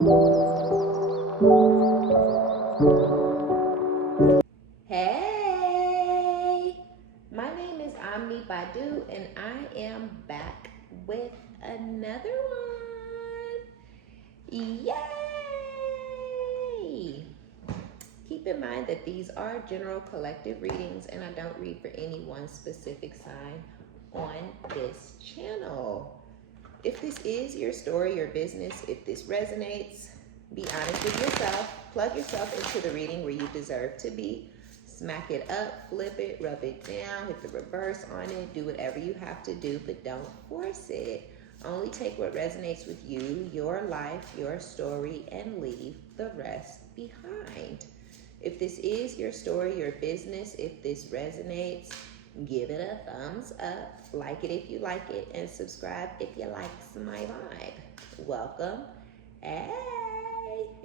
Hey, my name is OmniBadu, and I am back with another one. Yay! Keep in mind that these are general collective readings, and I don't read for any one specific sign on this channel. If this is your story, your business, if this resonates, be honest with yourself. Plug yourself into the reading where you deserve to be. Smack it up, flip it, rub it down, hit the reverse on it, do whatever you have to do, but don't force it. Only take what resonates with you, your life, your story, and leave the rest behind. If this is your story, your business, if this resonates, give it a thumbs up, like it if you like it, and subscribe if you like my vibe. Welcome. Hey,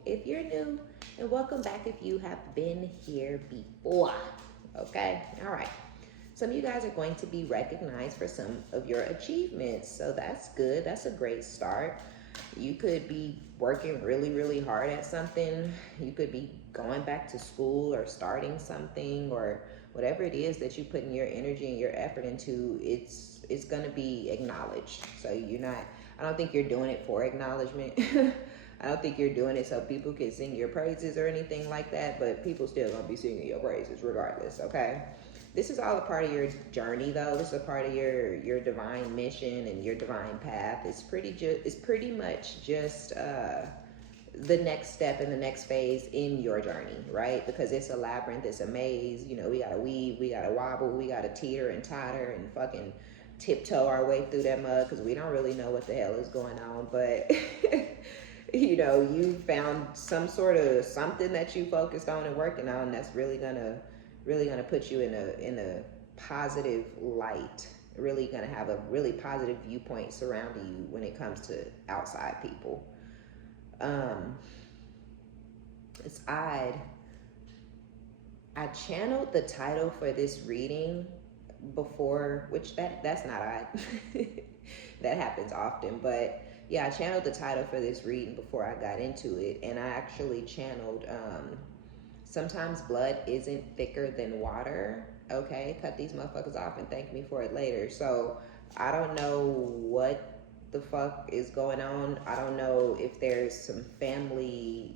if you're new, and welcome back if you have been here before. Okay, all right. Some of you guys are going to be recognized for some of your achievements, so that's good. That's a great start. You could be working really, really hard at something. You could be going back to school or starting something, or whatever it is that you put in your energy and your effort into, it's going to be acknowledged. So I don't think you're doing it for acknowledgement. I don't think you're doing it so people can sing your praises or anything like that, but people still going to be singing your praises regardless, okay? This is all a part of your journey, though. This is a part of your divine mission and your divine path. It's pretty much just the next step in the next phase in your journey, right? Because it's a labyrinth, it's a maze. You know, we gotta weave, we gotta wobble, we gotta teeter and totter and fucking tiptoe our way through that mud because we don't really know what the hell is going on. But you know, you found some sort of something that you focused on and working on that's really gonna put you in a positive light, really gonna have a really positive viewpoint surrounding you when it comes to outside people. It's odd. I channeled the title for this reading before, which that's not odd. That happens often, but yeah, I channeled the title for this reading before I got into it, and I actually channeled sometimes blood isn't thicker than water. Okay, cut these motherfuckers off and thank me for it later. So I don't know what the fuck is going on. I don't know if there's a family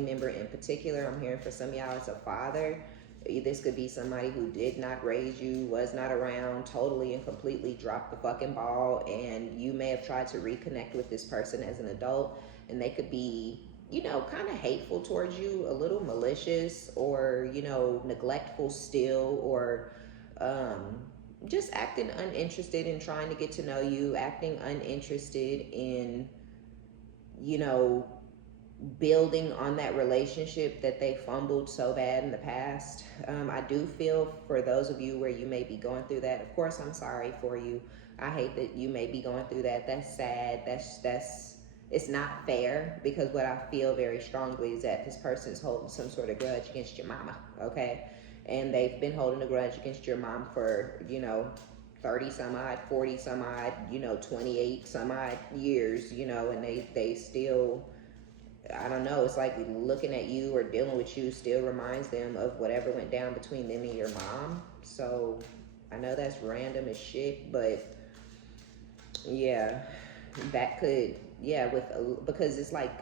member in particular. I'm hearing for some of y'all it's a father. This could be somebody who did not raise you, was not around, totally and completely dropped the fucking ball, and you may have tried to reconnect with this person as an adult, and they could be, you know, kind of hateful towards you, a little malicious, or, you know, neglectful still, or just acting uninterested in trying to get to know you, acting uninterested in, you know, building on that relationship that they fumbled so bad in the past. I do feel for those of you where you may be going through that. Of course, I'm sorry for you. I hate that you may be going through that. That's sad. It's not fair, because what I feel very strongly is that this person is holding some sort of grudge against your mama, okay? And they've been holding a grudge against your mom for, you know, 30 some odd, 40 some odd, you know, 28 some odd years, you know, and they still, I don't know, it's like looking at you or dealing with you still reminds them of whatever went down between them and your mom. So I know that's random as shit, but yeah, that could, yeah, because it's like,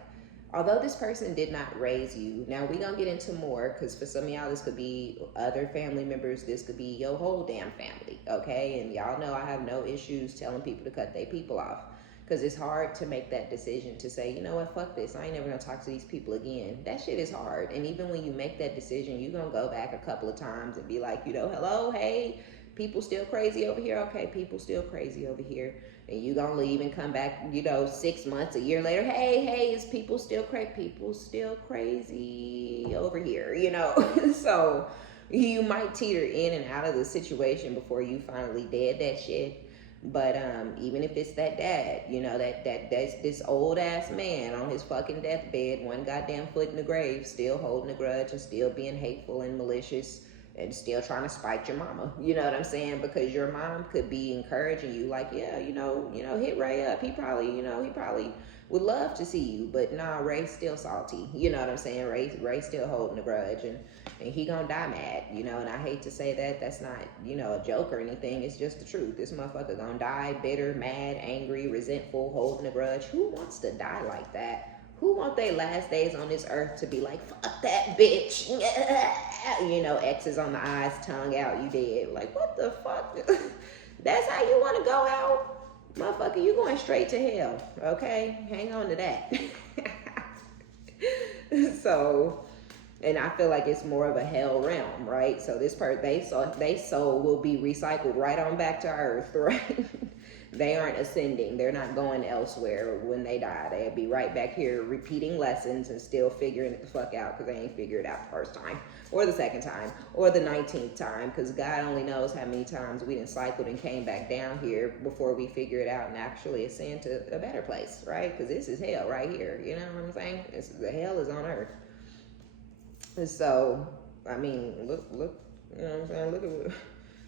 although this person did not raise you, now we gonna get into more, because for some of y'all this could be other family members, this could be your whole damn family, okay? And y'all know I have no issues telling people to cut their people off, because it's hard to make that decision to say, you know what, fuck this, I ain't never gonna talk to these people again. That shit is hard. And even when you make that decision, you're gonna go back a couple of times and be like, you know, hello, hey, people still crazy over here, okay, people still crazy over here. And you gonna leave and come back, you know, 6 months, a year later, hey, is people still crazy? People still crazy over here, you know? So you might teeter in and out of the situation before you finally dead that shit. But even if it's that dad, you know, that's this old ass man on his fucking deathbed, one goddamn foot in the grave, still holding a grudge and still being hateful and malicious and still trying to spite your mama. You know what I'm saying? Because your mom could be encouraging you, like, yeah, you know, hit Ray up. He probably would love to see you, but nah, Ray's still salty. You know what I'm saying? Ray's still holding a grudge, and he gonna die mad, you know. And I hate to say that. That's not, you know, a joke or anything. It's just the truth. This motherfucker gonna die bitter, mad, angry, resentful, holding a grudge. Who wants to die like that? Who want their last days on this earth to be like, fuck that bitch? You know, X's on the eyes, tongue out, you dead. Like, what the fuck? That's how you want to go out? Motherfucker, you going straight to hell, okay? Hang on to that. So, and I feel like it's more of a hell realm, right? So this part, they soul will be recycled right on back to earth, right? They aren't ascending. They're not going elsewhere when they die. They'll be right back here repeating lessons and still figuring it the fuck out because they ain't figured it out the first time or the second time or the 19th time, because God only knows how many times we done cycled and came back down here before we figure it out and actually ascend to a better place, right? Because this is hell right here. You know what I'm saying? The hell is on earth. And so, I mean, look, you know what I'm saying?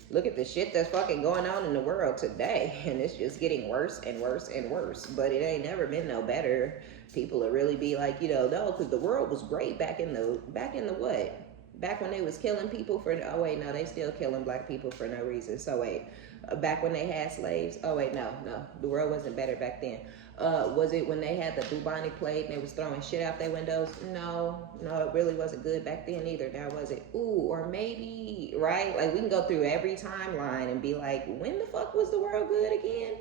Look at the shit that's fucking going on in the world today, and it's just getting worse and worse and worse. But it ain't never been no better. People will really be like, you know, no, because the world was great back in the what? Back when they was killing people for, oh wait, no, they still killing black people for no reason. So wait, back when they had slaves? Oh wait, no, the world wasn't better back then. Was it when they had the bubonic plague and they was throwing shit out their windows? No, it really wasn't good back then either. Now was it? Ooh, or maybe, right? Like we can go through every timeline and be like, when the fuck was the world good again?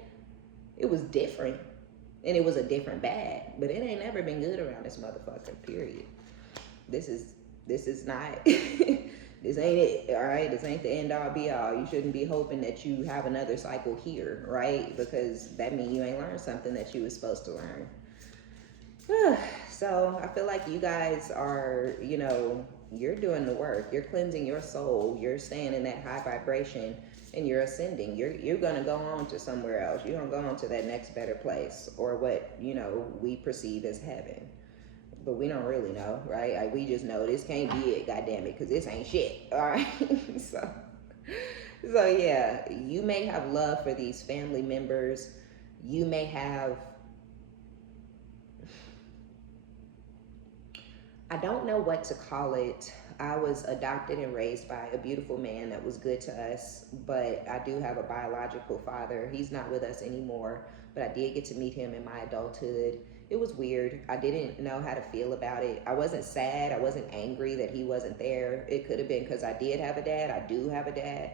It was different. And it was a different bad. But it ain't never been good around this motherfucker, period. This is not, this ain't it, all right? This ain't the end all be all. You shouldn't be hoping that you have another cycle here, right? Because that means you ain't learned something that you was supposed to learn. So I feel like you guys are, you know, you're doing the work. You're cleansing your soul. You're staying in that high vibration and you're ascending. You're going to go on to somewhere else. You're going to go on to that next better place, or what, you know, we perceive as heaven. But we don't really know, right? Like we just know this can't be it, goddamn it, because this ain't shit, all right? So yeah, you may have love for these family members. You may have, I don't know what to call it. I was adopted and raised by a beautiful man that was good to us, but I do have a biological father. He's not with us anymore, but I did get to meet him in my adulthood. It was weird. I didn't know how to feel about it. I wasn't sad. I wasn't angry that he wasn't there. It could have been because I did have a dad. I do have a dad.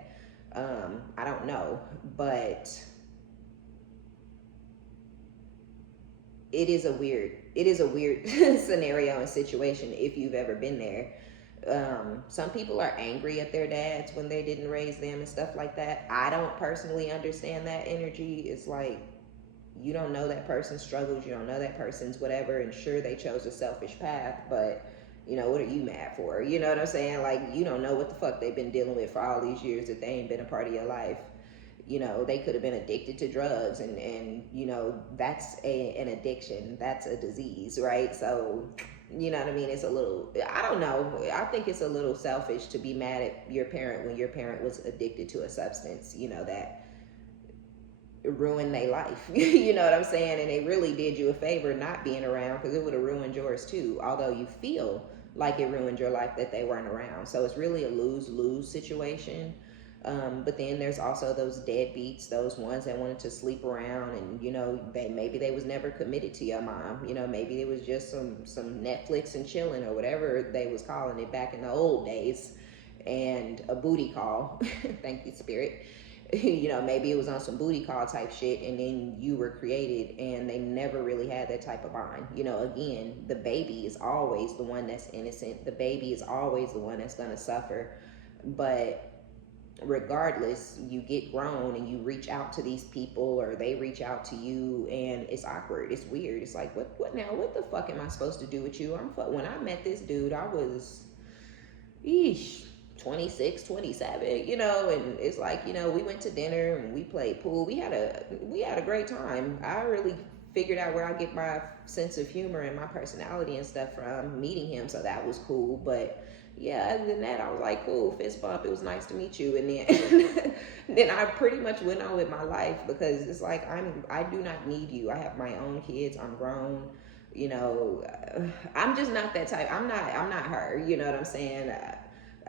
I don't know, but it is a weird scenario and situation if you've ever been there. Some people are angry at their dads when they didn't raise them and stuff like that. I don't personally understand that energy. It's like, you don't know that person's struggles, you don't know that person's whatever, and sure, they chose a selfish path, but you know, what are you mad for? You know what I'm saying? Like, you don't know what the fuck they've been dealing with for all these years that they ain't been a part of your life. You know, they could have been addicted to drugs, and you know, that's an addiction, that's a disease, right? So, you know what I mean? It's a little, I don't know, I think it's a little selfish to be mad at your parent when your parent was addicted to a substance, you know, that ruined their life. You know what I'm saying? And they really did you a favor not being around, because it would have ruined yours too, although you feel like it ruined your life that they weren't around. So it's really a lose-lose situation. But then there's also those deadbeats, those ones that wanted to sleep around, and you know, maybe they was never committed to your mom. You know, maybe it was just some Netflix and chilling or whatever they was calling it back in the old days, and a booty call. Thank you, spirit. You know, maybe it was on some booty call type shit, and then you were created and they never really had that type of bond. You know, again, the baby is always the one that's innocent. The baby is always the one that's going to suffer. But regardless, you get grown and you reach out to these people, or they reach out to you, and it's awkward. It's weird. It's like, what now? What the fuck am I supposed to do with you? When I met this dude, I was, 26, 27, you know, and it's like, you know, we went to dinner and we played pool. We had a great time. I really figured out where I get my sense of humor and my personality and stuff from meeting him. So that was cool. But yeah, other than that, I was like, cool, fist bump. It was nice to meet you. And then, then I pretty much went on with my life because it's like I do not need you. I have my own kids. I'm grown. You know, I'm just not that type. I'm not her. You know what I'm saying?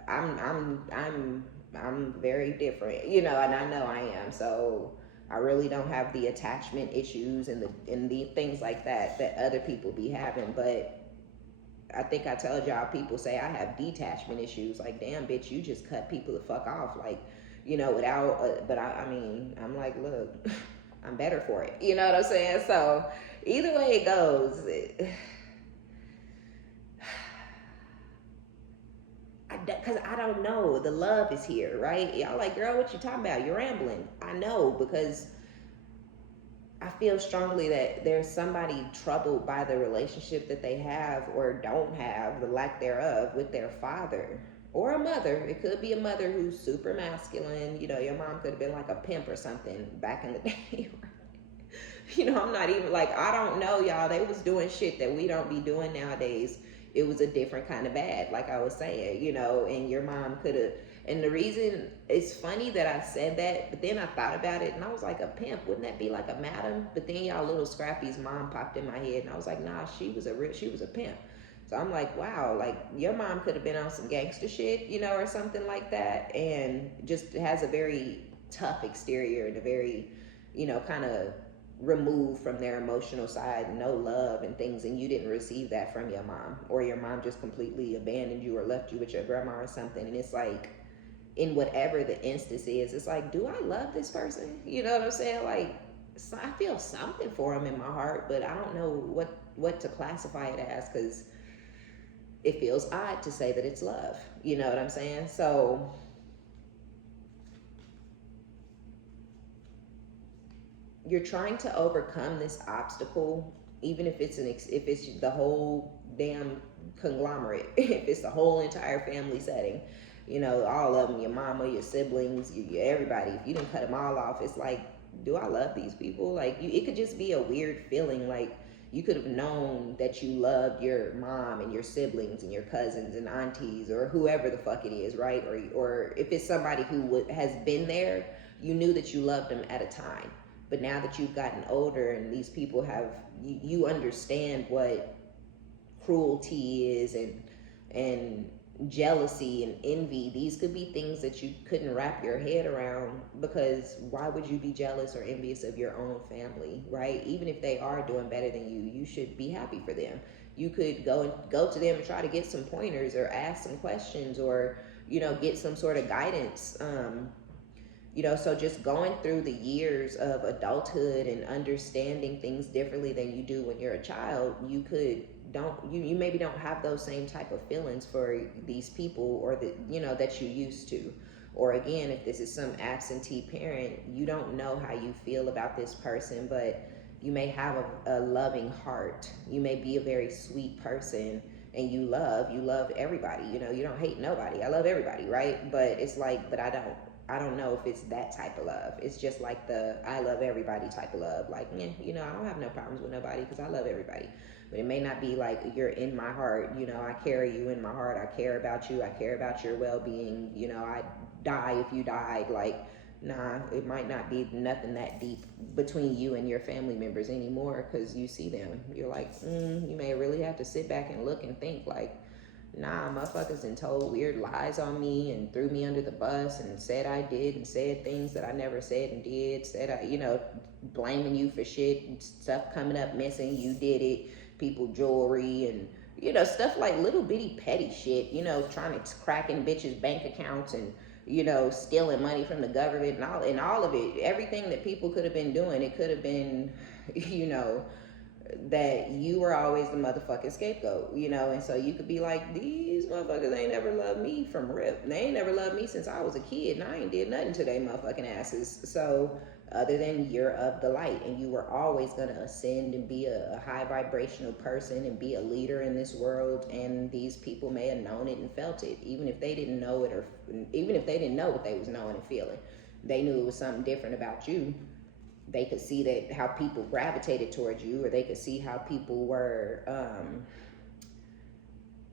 I'm very different. You know, and I know I am. So I really don't have the attachment issues and the things like that other people be having. But I think I told y'all, people say I have detachment issues. Like, damn, bitch, you just cut people the fuck off. Like, you know, without, but I mean, I'm like, look, I'm better for it. You know what I'm saying? So either way it goes, because I don't know. The love is here, right? Y'all like, girl, what you talking about? You're rambling. I know, because I feel strongly that there's somebody troubled by the relationship that they have or don't have, the lack thereof, with their father or a mother. It could be a mother who's super masculine. You know, your mom could have been like a pimp or something back in the day. You know, I'm not even like, I don't know, y'all. They was doing shit that we don't be doing nowadays. It was a different kind of bad, like I was saying, you know, and your mom could have. And the reason, it's funny that I said that, but then I thought about it and I was like, a pimp, wouldn't that be like a madam? But then y'all little Scrappy's mom popped in my head and I was like, nah, she was a pimp. So I'm like, wow, like your mom could have been on some gangster shit, you know, or something like that, and just has a very tough exterior and a very, you know, kind of removed from their emotional side, no love and things, and you didn't receive that from your mom, or your mom just completely abandoned you or left you with your grandma or something. And it's like, in whatever the instance is, it's like, do I love this person? You know what I'm saying? Like, I feel something for him in my heart, but I don't know what to classify it as, because it feels odd to say that it's love. You know what I'm saying? So you're trying to overcome this obstacle, even if it's if it's the whole damn conglomerate, if it's the whole entire family setting, you know, all of them, your mama, your siblings, everybody. If you didn't cut them all off, it's like, do I love these people? Like, it could just be a weird feeling. Like, you could have known that you loved your mom and your siblings and your cousins and aunties or whoever the fuck it is, right? Or if it's somebody who has been there, you knew that you loved them at a time. But now that you've gotten older and these people have, you understand what cruelty is, and jealousy and envy. These could be things that you couldn't wrap your head around, because why would you be jealous or envious of your own family, right? Even if they are doing better than you, you should be happy for them. You could go to them and try to get some pointers or ask some questions, or, you know, get some sort of guidance. You know, so just going through the years of adulthood and understanding things differently than you do when you're a child, you maybe don't have those same type of feelings for these people, or you know, that you used to. Or again, if this is some absentee parent, you don't know how you feel about this person, but you may have a loving heart. You may be a very sweet person, and you love everybody. You know, you don't hate nobody. I love everybody, right? But it's like, but I don't know if it's that type of love. It's just like the I love everybody type of love. Like, yeah, you know, I don't have no problems with nobody because I love everybody. But it may not be like, you're in my heart. You know, I carry you in my heart. I care about you. I care about your well-being. You know, I'd die if you died. Like, nah, it might not be nothing that deep between you and your family members anymore, because you see them. You're like, you may really have to sit back and look and think, like, nah, motherfuckers and told weird lies on me and threw me under the bus and said I did and said things that I never said and did. Said I, you know, blaming you for shit and stuff coming up missing. You did it. People jewelry and, you know, stuff like little bitty petty shit. You know, trying to crack in bitches' bank accounts and, you know, stealing money from the government and all of it. Everything that people could have been doing. It could have been, you know, that you were always the motherfucking scapegoat, you know. And so you could be like, these motherfuckers ain't never loved me from rip. They ain't never loved me since I was a kid, and I ain't did nothing to they motherfucking asses. So other than you're of the light, and you were always going to ascend and be a high vibrational person and be a leader in this world. And these people may have known it and felt it, even if they didn't know it, or even if they didn't know what they was knowing and feeling. They knew it was something different about you. they could see that how people gravitated towards you, or they could see how people were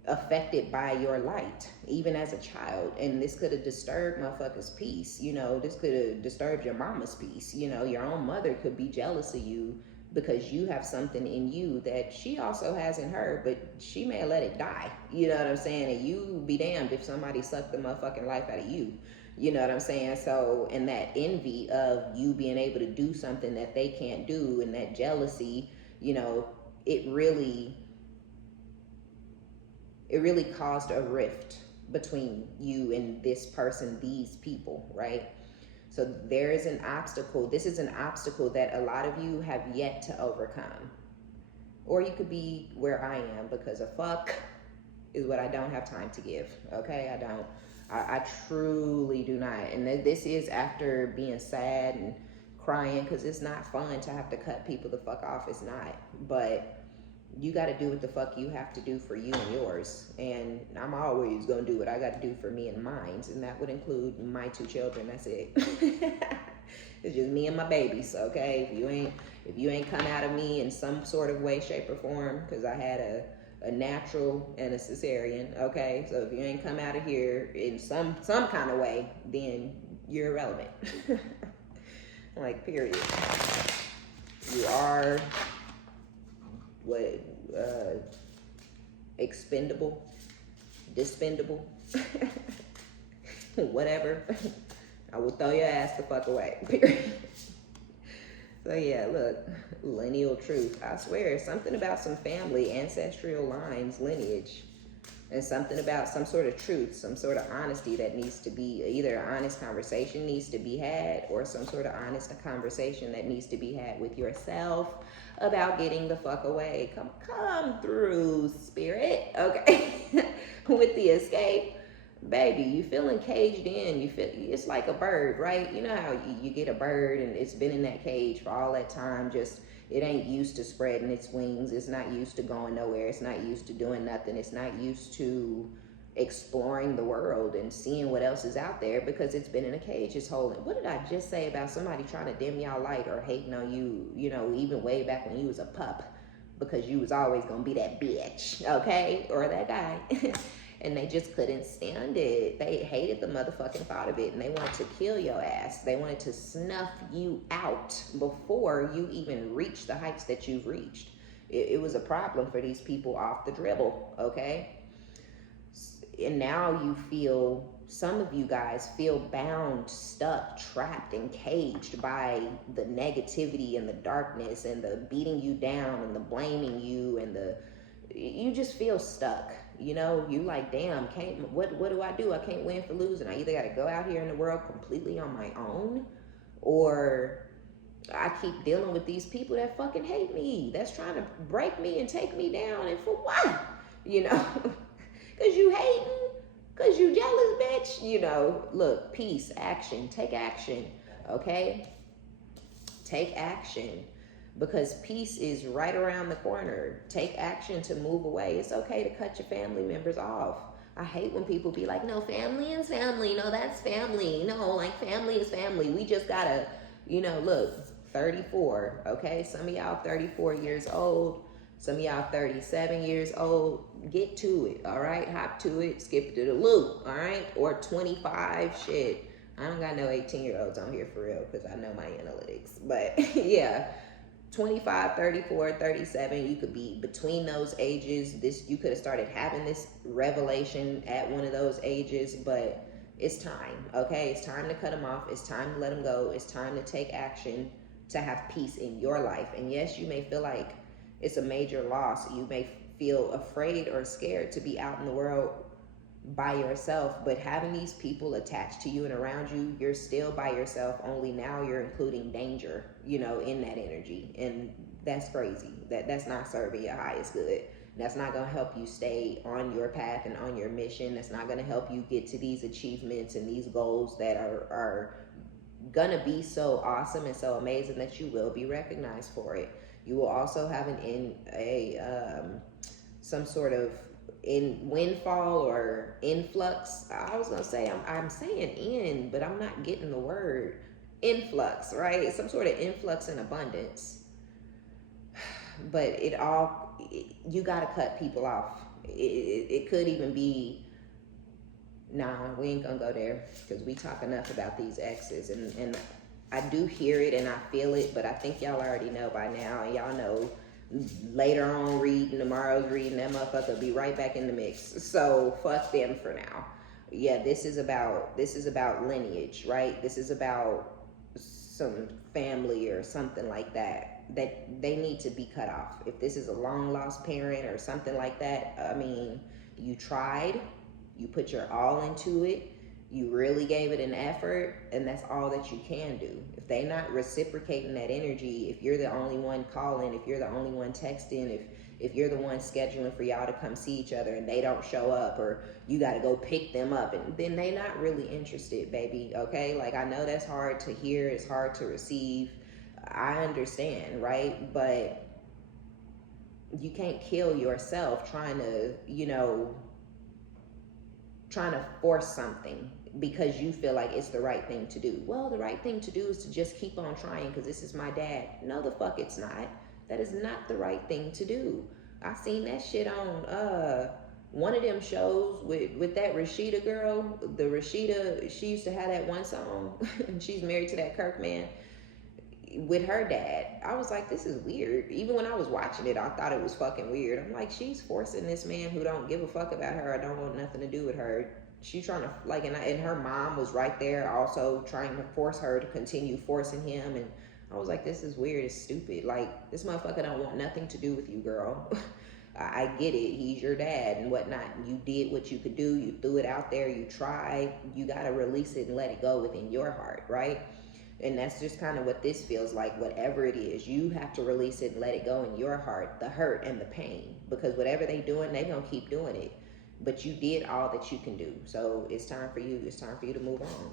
affected by your light, even as a child. And this could have disturbed motherfuckers' peace. You know, this could have disturbed your mama's peace. You know, your own mother could be jealous of you because you have something in you that she also has in her, but she may have let it die. You know what I'm saying? And you be damned if somebody sucked the motherfucking life out of you. You know what I'm saying? So, and that envy of you being able to do something that they can't do, and that jealousy, you know, it really caused a rift between you and this person, these people, right? So there is an obstacle. This is an obstacle that a lot of you have yet to overcome. Or you could be where I am, because a fuck is what I don't have time to give. Okay, I don't. I truly do not. And this is after being sad and crying, because it's not fun to have to cut people the fuck off. It's not. But you got to do what the fuck you have to do for you and yours. And I'm always going to do what I got to do for me and mine. And that would include my 2 children. That's it. It's just me and my babies, okay? If you ain't come out of me in some sort of way, shape, or form, because I had a natural and a cesarean, okay? So if you ain't come out of here in some kind of way, then you're irrelevant. Like, period. You are expendable, dispendable, whatever. I will throw your ass the fuck away, period. So yeah, look, lineal truth. I swear, something about some family, ancestral lines, lineage, and something about some sort of truth, some sort of honesty that needs to be, either an honest conversation needs to be had, or some sort of honest conversation that needs to be had with yourself about getting the fuck away. Come through, spirit, okay? With the escape. Baby, you feeling caged in. You feel it's like a bird, right? You know how you get a bird and it's been in that cage for all that time, just it ain't used to spreading its wings. It's not used to going nowhere. It's not used to doing nothing. It's not used to exploring the world and seeing what else is out there, because it's been in a cage its whole. What did I just say about somebody trying to dim y'all light or hating on you, you know, even way back when you was a pup, because you was always gonna be that bitch, okay? Or that guy. And they just couldn't stand it. They hated the motherfucking thought of it, and they wanted to kill your ass. They wanted to snuff you out before you even reached the heights that you've reached. It was a problem for these people off the dribble, okay? And now you feel, some of you guys feel bound, stuck, trapped, and caged by the negativity and the darkness and the beating you down and the blaming you and you just feel stuck. You know, you like, damn, what do I do? I can't win for losing. I either got to go out here in the world completely on my own, or I keep dealing with these people that fucking hate me, that's trying to break me and take me down. And for what? You know, because you hating, because you jealous, bitch. You know, look, peace, action, take action, okay? Take action. Because peace is right around the corner. Take action to move away. It's okay to cut your family members off. I hate when people be like, no, family is family. No, that's family. No, like, family is family. We just gotta, you know, look, 34, okay? Some of y'all 34 years old. Some of y'all 37 years old. Get to it, all right? Hop to it. Skip to the loop, all right? Or 25, shit. I don't got no 18-year-olds on here for real, because I know my analytics. But, yeah. 25, 34, 37, you could be between those ages. You could have started having this revelation at one of those ages, but it's time, okay? It's time to cut them off. It's time to let them go. It's time to take action to have peace in your life. And yes, you may feel like it's a major loss. You may feel afraid or scared to be out in the world by yourself, but having these people attached to you and around you, you're still by yourself, only now you're including danger, you know, in that energy. And that's crazy. That's not serving your highest good. That's not going to help you stay on your path and on your mission. That's not going to help you get to these achievements and these goals that are going to be so awesome and so amazing that you will be recognized for it. You will also have some sort of windfall or influx. I was gonna say I'm saying in, but I'm not getting the word. influx, right? Some sort of influx and abundance. But you got to cut people off. It could even be, nah, we ain't gonna go there because we talk enough about these exes. And I do hear it and I feel it, but I think y'all already know by now. And y'all know later on reading, tomorrow's reading, that motherfucker will be right back in the mix. So fuck them for now. Yeah, this is about lineage, right? This is about some family or something like that they need to be cut off. If this is a long lost parent or something like that, I mean, you tried, you put your all into it, you really gave it an effort, and that's all that you can do. If they not reciprocating that energy, if you're the only one calling, if you're the only one texting, if you're the one scheduling for y'all to come see each other and they don't show up, or you got to go pick them up, and then they not really interested, baby. Okay, like, I know that's hard to hear, it's hard to receive, I understand, right? But you can't kill yourself trying to force something because you feel like it's the right thing to do. Well, the right thing to do is to just keep on trying because this is my dad. No, the fuck it's not. That is not the right thing to do. I seen that shit on one of them shows with that Rashida girl. The Rashida, she used to have that one song and she's married to that Kirk man with her dad. I was like, this is weird. Even when I was watching it, I thought it was fucking weird. I'm like, she's forcing this man who don't give a fuck about her, I don't want nothing to do with her. She's trying to, like, and her mom was right there also trying to force her to continue forcing him. And I was like, this is weird, it's stupid. Like, this motherfucker don't want nothing to do with you, girl. I get it, he's your dad and whatnot. You did what you could do, you threw it out there, you tried. You gotta release it and let it go within your heart, right? And that's just kind of what this feels like. Whatever it is, you have to release it and let it go in your heart, the hurt and the pain, because whatever they doing, they gonna keep doing it. But you did all that you can do. So it's time for you to move on.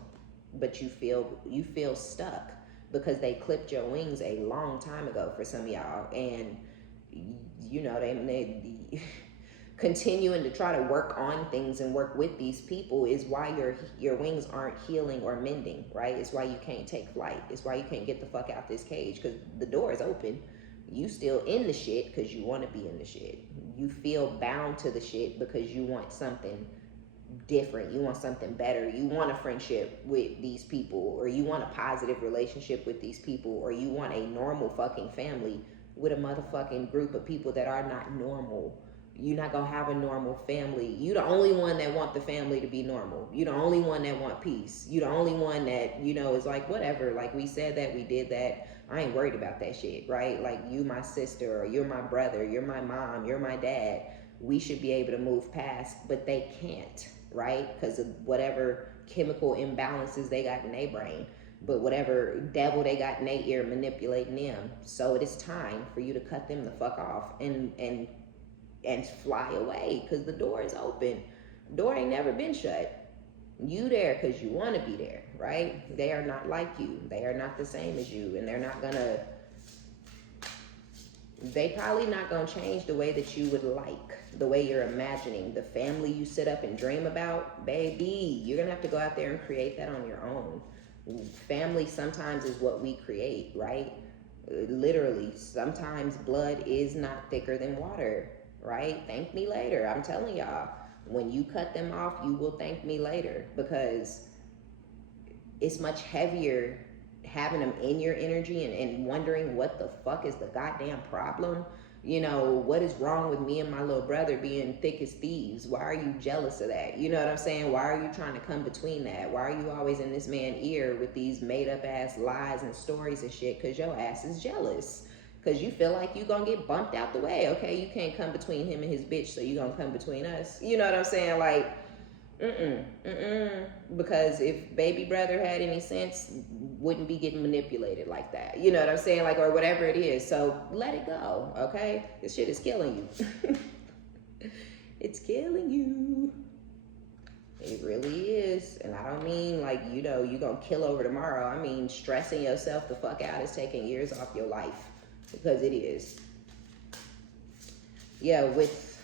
But you feel stuck because they clipped your wings a long time ago for some of y'all. And you know, they continuing to try to work on things and work with these people is why your wings aren't healing or mending, right? It's why you can't take flight. It's why you can't get the fuck out this cage, because the door is open. You still in the shit because you want to be in the shit. You feel bound to the shit because you want something different. You want something better. You want a friendship with these people, or you want a positive relationship with these people, or you want a normal fucking family with a motherfucking group of people that are not normal. You're not gonna have a normal family. You the only one that want the family to be normal. You the only one that want peace. You the only one that, you know, is like, whatever, like, we said that, we did that, I ain't worried about that shit, right? Like, you my sister, or you're my brother, you're my mom, you're my dad. We should be able to move past, but they can't, right? Because of whatever chemical imbalances they got in their brain, but whatever devil they got in their ear manipulating them. So it is time for you to cut them the fuck off and fly away, because the door is open. The door ain't never been shut. You there because you want to be there, right? They are not like you. They are not the same as you, and they probably not gonna change the way that you would like, the way you're imagining. The family you sit up and dream about, baby, you're gonna have to go out there and create that on your own. Family sometimes is what we create, right? Literally, sometimes blood is not thicker than water, right? Thank me later. I'm telling y'all, when you cut them off, you will thank me later, because it's much heavier having them in your energy and wondering what the fuck is the goddamn problem. You know, what is wrong with me and my little brother being thick as thieves? Why are you jealous of that? You know what I'm saying? Why are you trying to come between that? Why are you always in this man's ear with these made up ass lies and stories and shit? Because your ass is jealous. Because you feel like you gonna get bumped out the way. Okay, you can't come between him and his bitch, so you gonna come between us. You know what I'm saying? Like, because if baby brother had any sense, wouldn't be getting manipulated like that. You know what I'm saying? Like, or whatever it is. So let it go, okay? This shit is killing you. It's killing you. It really is. And I don't mean like, you know, you gonna kill over tomorrow. I mean, stressing yourself the fuck out is taking years off your life, because it is. Yeah, with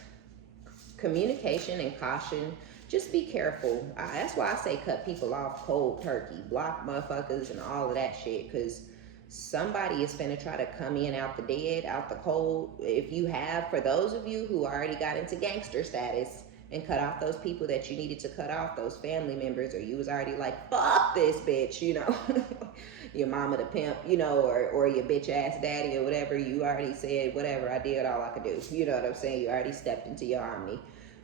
communication and caution, just be careful. That's why I say cut people off cold turkey, block motherfuckers and all of that shit, because somebody is finna try to come in out the dead, out the cold. If you have, for those of you who already got into gangster status and cut off those people that you needed to cut off, those family members, or you was already like, fuck this bitch, you know, your mama the pimp, you know, or your bitch ass daddy or whatever, you already said, whatever, I did all I could do. You know what I'm saying? You already stepped into your omni.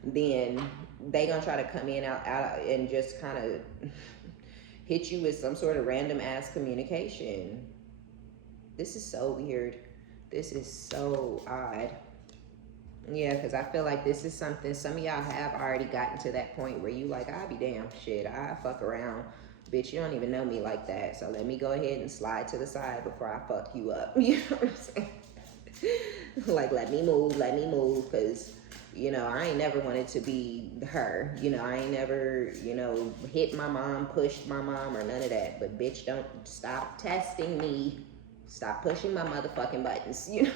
Then they gonna try to come in out and just kind of hit you with some sort of random ass communication. This is so weird. This is so odd. Yeah, because I feel like this is something some of y'all have already gotten to that point where you like, I'll be damn, shit, I fuck around. Bitch, you don't even know me like that. So let me go ahead and slide to the side before I fuck you up. You know what I'm saying? Like, let me move, because, you know, I ain't never wanted to be her. You know, I ain't never, you know, hit my mom, pushed my mom, or none of that. But bitch, don't stop testing me. Stop pushing my motherfucking buttons, you know?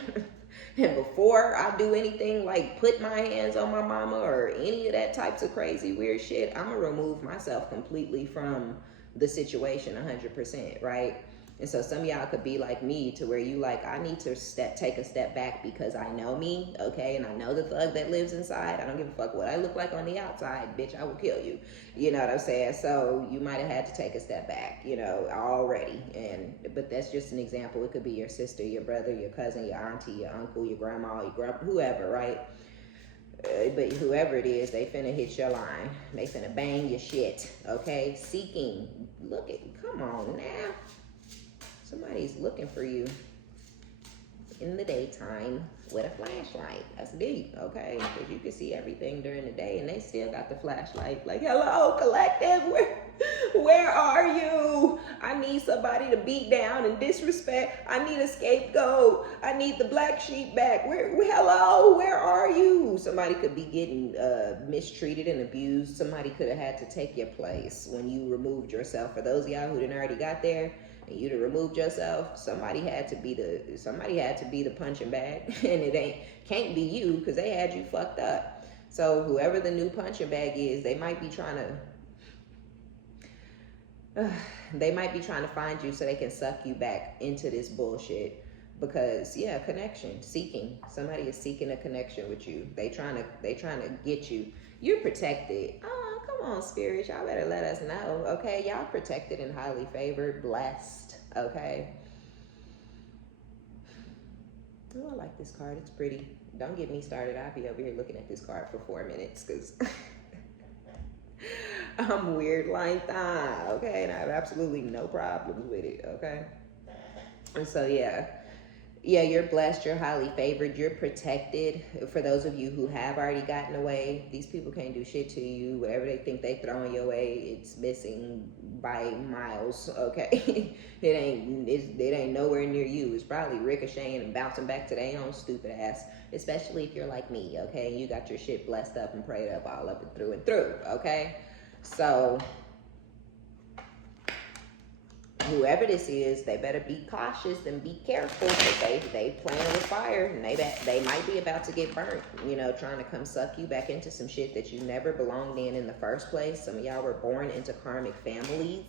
And before I do anything like put my hands on my mama or any of that types of crazy weird shit, I'm gonna remove myself completely from the situation 100%, right? And so some of y'all could be like me, to where you like, I need to take a step back because I know me, okay? And I know the thug that lives inside. I don't give a fuck what I look like on the outside, bitch, I will kill you. You know what I'm saying? So you might have had to take a step back, you know, already. But that's just an example. It could be your sister, your brother, your cousin, your auntie, your uncle, your grandma, whoever, right? But whoever it is, they finna hit your line. They finna bang your shit, okay? Seeking, come on now. Somebody's looking for you in the daytime with a flashlight. That's deep, okay? Because you can see everything during the day, and they still got the flashlight. Like, hello, collective, where are you? I need somebody to beat down and disrespect. I need a scapegoat. I need the black sheep back. Hello, where are you? Somebody could be getting mistreated and abused. Somebody could have had to take your place when you removed yourself. For those of y'all who didn't already got there, and you'd have removed yourself, somebody had to be the punching bag, and it can't be you, because they had you fucked up. So whoever the new punching bag is, they might be trying to find you so they can suck you back into this bullshit. Because yeah, connection, seeking. Somebody is seeking a connection with you. They trying to get you. You're protected. Oh, come on, spirit. Y'all better let us know, okay? Y'all protected and highly favored, blessed, okay? Oh, I like this card. It's pretty. Don't get me started. I'll be over here looking at this card for 4 minutes, because I'm weird like that, okay? And I have absolutely no problems with it, okay? And so, yeah, you're blessed, you're highly favored, you're protected. For those of you who have already gotten away, these people can't do shit to you. Whatever they think they throwing your way, it's missing by miles, okay? it ain't nowhere near you. It's probably ricocheting and bouncing back to their own stupid ass, especially if you're like me, okay? You got your shit blessed up and prayed up all up and through, okay? So whoever this is, they better be cautious and be careful, because they playing with fire, and they might be about to get burnt, you know, trying to come suck you back into some shit that you never belonged in the first place. Some of y'all were born into karmic families,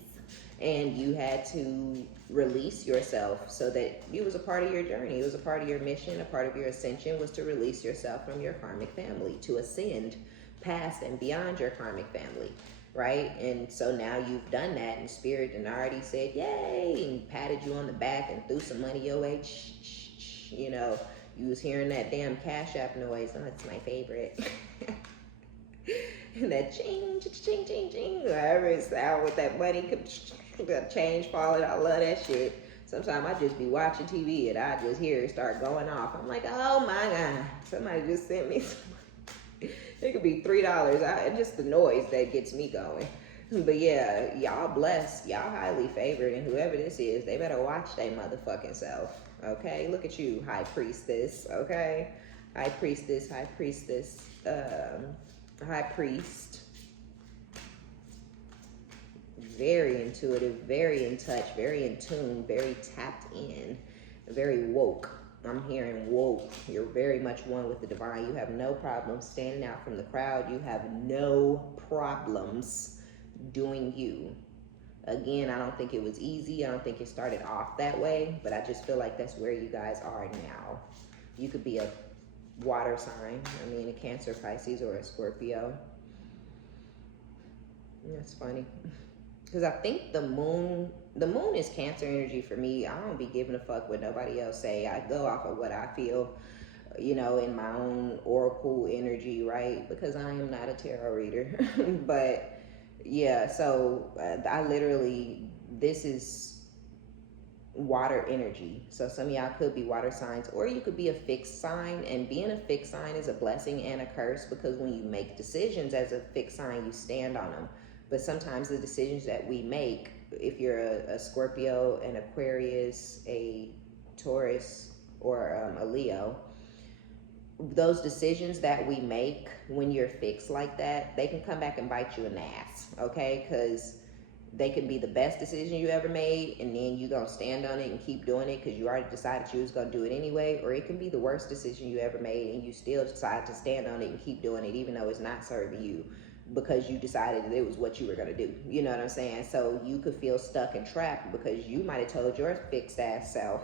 and you had to release yourself so that it was a part of your journey. It was a part of your mission. A part of your ascension was to release yourself from your karmic family, to ascend past and beyond your karmic family. Right? And so now you've done that, and spirit and already said, yay, and patted you on the back and threw some money your way. You know, you was hearing that damn Cashapp noise. Oh, it's my favorite. And that ching, ching, ching, ching, whatever it sound with that money, that change falling. I love that shit. Sometimes I just be watching TV and I just hear it start going off. I'm like, oh my God, somebody just sent me some. It could be $3. Just the noise that gets me going. But yeah, y'all blessed. Y'all highly favored. And whoever this is, they better watch their motherfucking self. Okay? Look at you, high priestess. Okay? High priestess, high priestess, high priest. Very intuitive, very in touch, very in tune, very tapped in, very woke. I'm hearing, whoa, you're very much one with the divine. You have no problem standing out from the crowd. You have no problems doing you. Again, I don't think it was easy. I don't think it started off that way, but I just feel like that's where you guys are now. You could be a water sign, I mean, a Cancer, Pisces, or a Scorpio. That's funny. Because I think the moon is Cancer energy for me. I don't be giving a fuck what nobody else say. I go off of what I feel, you know, in my own oracle energy, right? Because I am not a tarot reader. But yeah, so I literally, this is water energy. So some of y'all could be water signs, or you could be a fixed sign. And being a fixed sign is a blessing and a curse, because when you make decisions as a fixed sign, you stand on them. But sometimes the decisions that we make, if you're a Scorpio, an Aquarius, a Taurus, or a Leo, those decisions that we make when you're fixed like that, they can come back and bite you in the ass, okay? Because they can be the best decision you ever made, and then you're going to stand on it and keep doing it because you already decided you was going to do it anyway. Or it can be the worst decision you ever made, and you still decide to stand on it and keep doing it even though it's not serving you, because you decided that it was what you were going to do. You know what I'm saying? So you could feel stuck and trapped because you might have told your fixed ass self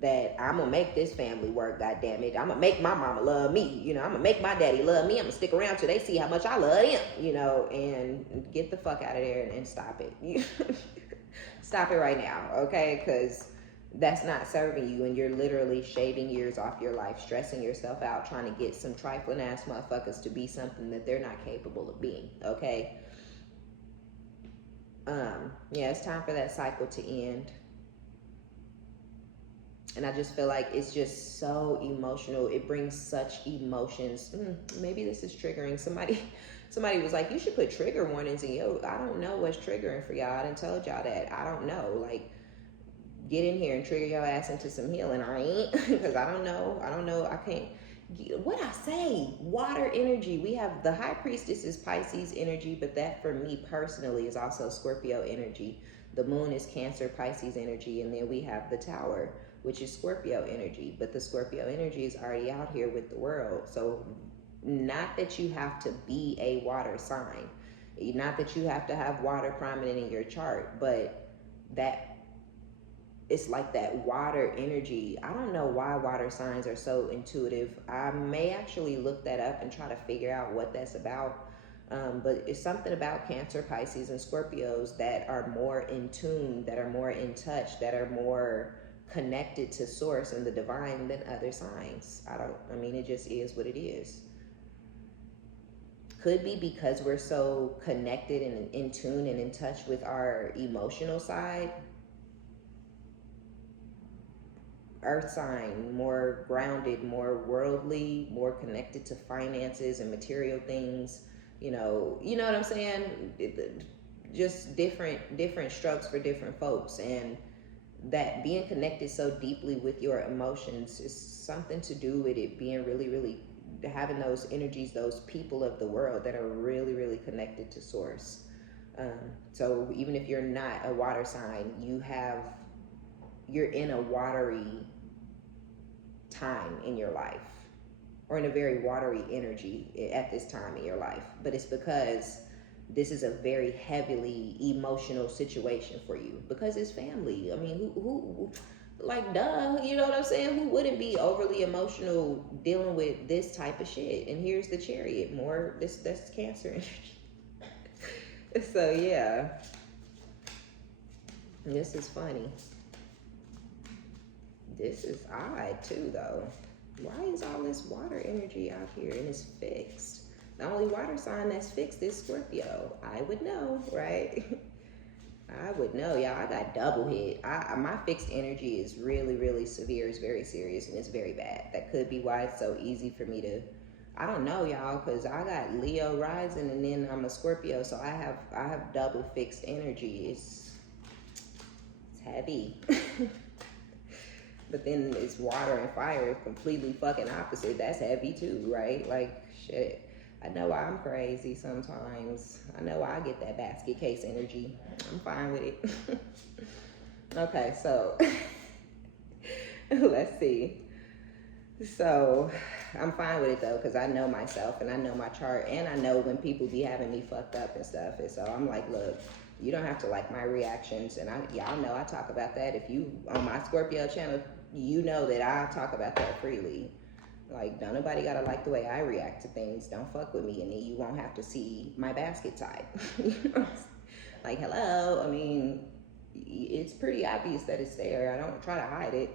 that I'm gonna make this family work, goddamn it. I'm gonna make my mama love me, you know, I'm gonna make my daddy love me. I'm gonna stick around till they see how much I love him, you know, and get the fuck out of there and stop it. Stop it right now, okay? Because that's not serving you, and you're literally shaving years off your life, stressing yourself out, trying to get some trifling ass motherfuckers to be something that they're not capable of being, okay? Yeah, it's time for that cycle to end. And I just feel like it's just so emotional. It brings such emotions. Maybe this is triggering. Somebody was like, you should put trigger warnings in. Yo, I don't know what's triggering for y'all. I done told y'all that. I don't know. Like, get in here and trigger your ass into some healing. I ain't, because I don't know. I can't. What I say? Water energy. We have the high priestess is Pisces energy, but that for me personally is also Scorpio energy. The moon is Cancer, Pisces energy, and then we have the tower, which is Scorpio energy. But the Scorpio energy is already out here with the world. So not that you have to be a water sign, not that you have to have water prominent in your chart, but that it's like that water energy. I don't know why water signs are so intuitive. I may actually look that up and try to figure out what that's about. But it's something about Cancer, Pisces, and Scorpios that are more in tune, that are more in touch, that are more connected to source and the divine than other signs. I mean, it just is what it is. Could be because we're so connected and in tune and in touch with our emotional side. Earth sign, more grounded, more worldly, more connected to finances and material things. You know what I'm saying? Just different strokes for different folks. And that being connected so deeply with your emotions is something to do with it being really, really having those energies, those people of the world that are really, really connected to source. So even if you're not a water sign, you're in a watery time in your life, or in a very watery energy at this time in your life. But it's because this is a very heavily emotional situation for you, because it's family. I mean, who like, duh, you know what I'm saying? Who wouldn't be overly emotional dealing with this type of shit? And here's the Chariot, that's Cancer energy. So yeah, this is funny. This is odd too, though. Why is all this water energy out here and it's fixed? The only water sign that's fixed is Scorpio. I would know, right? I would know, y'all. I got double hit. My fixed energy is really, really severe. It's very serious and it's very bad. That could be why it's so easy for me to, I don't know, y'all, because I got Leo rising and then I'm a Scorpio, so I have double fixed energy. It's heavy. But then it's water and fire, completely fucking opposite. That's heavy too, right? Like, shit. I know I'm crazy sometimes. I know I get that basket case energy. I'm fine with it. Okay, so let's see. So I'm fine with it though, because I know myself and I know my chart, and I know when people be having me fucked up and stuff. And so I'm like, look, you don't have to like my reactions. And y'all know I talk about that. If you on my Scorpio channel, you know that I talk about that freely. Like, don't nobody gotta like the way I react to things. Don't fuck with me, and then you won't have to see my basket side. You know? Like, hello. I mean, it's pretty obvious that it's there. I don't try to hide it.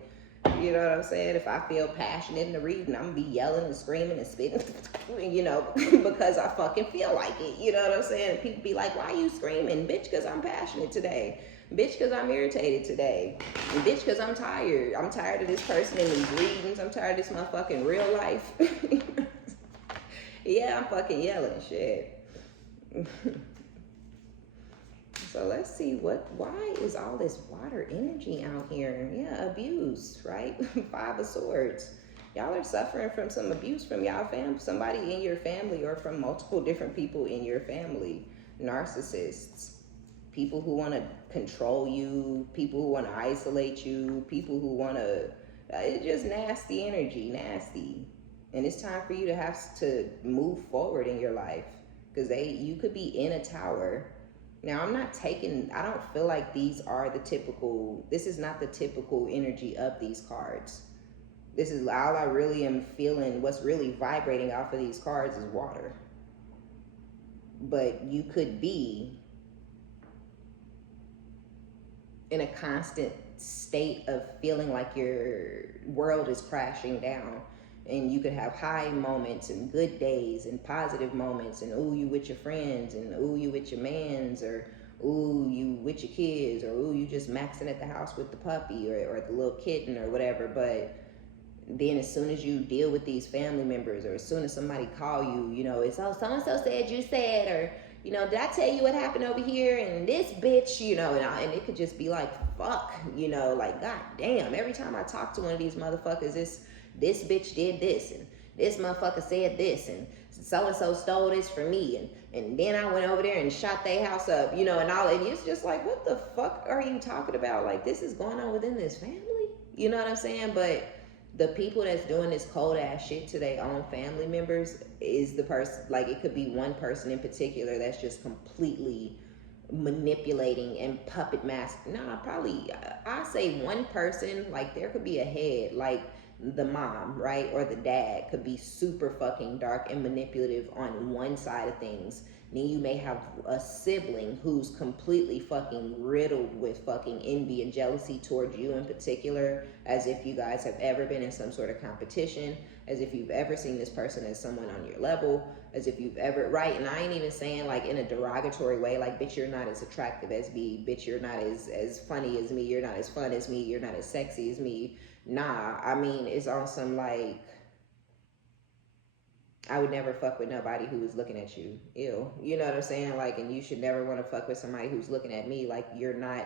You know what I'm saying? If I feel passionate in the reading, I'm gonna be yelling and screaming and spitting, you know, because I fucking feel like it. You know what I'm saying? And people be like, why are you screaming? Bitch, because I'm passionate today. Bitch, because I'm irritated today. And bitch, because I'm tired. I'm tired of this person in these readings. I'm tired of this motherfucking real life. Yeah, I'm fucking yelling shit. So let's see why is all this water energy out here? Yeah, abuse, right? 5 of Swords. Y'all are suffering from some abuse from y'all somebody in your family, or from multiple different people in your family. Narcissists, people who want to control you, people who want to isolate you, people who want to, it's just nasty energy, nasty. And it's time for you to have to move forward in your life, because you could be in a tower. Now, I don't feel like this is not the typical energy of these cards. This is all I really am feeling. What's really vibrating off of these cards is water. But you could be in a constant state of feeling like your world is crashing down. And you could have high moments and good days and positive moments, and ooh, you with your friends, and ooh, you with your mans, or ooh, you with your kids, or ooh, you just maxing at the house with the puppy or the little kitten or whatever. But then as soon as you deal with these family members, or as soon as somebody call you, you know, it's, oh, so-and-so said you said, or, you know, did I tell you what happened over here? And this bitch, you know, and it could just be like, fuck, you know, like, god damn, every time I talk to one of these motherfuckers, this bitch did this, and this motherfucker said this, and so-and-so stole this from me, and then I went over there and shot their house up, you know, and all, and it's just like, what the fuck are you talking about? Like, this is going on within this family? You know what I'm saying? But the people that's doing this cold ass shit to their own family members is the person, like, it could be one person in particular that's just completely manipulating and puppet master. Nah, probably, I say one person, like, there could be a head, like, the mom, right, or the dad could be super fucking dark and manipulative on one side of things. Then you may have a sibling who's completely fucking riddled with fucking envy and jealousy towards you in particular, as if you guys have ever been in some sort of competition, as if you've ever seen this person as someone on your level, as if you've ever, right? And I ain't even saying like in a derogatory way, like, bitch, you're not as attractive as me, bitch, you're not as funny as me, you're not as fun as me, you're not as sexy as me. Nah, I mean, it's on some like, I would never fuck with nobody who was looking at you. Ew. You know what I'm saying? Like, and you should never want to fuck with somebody who's looking at me like you're not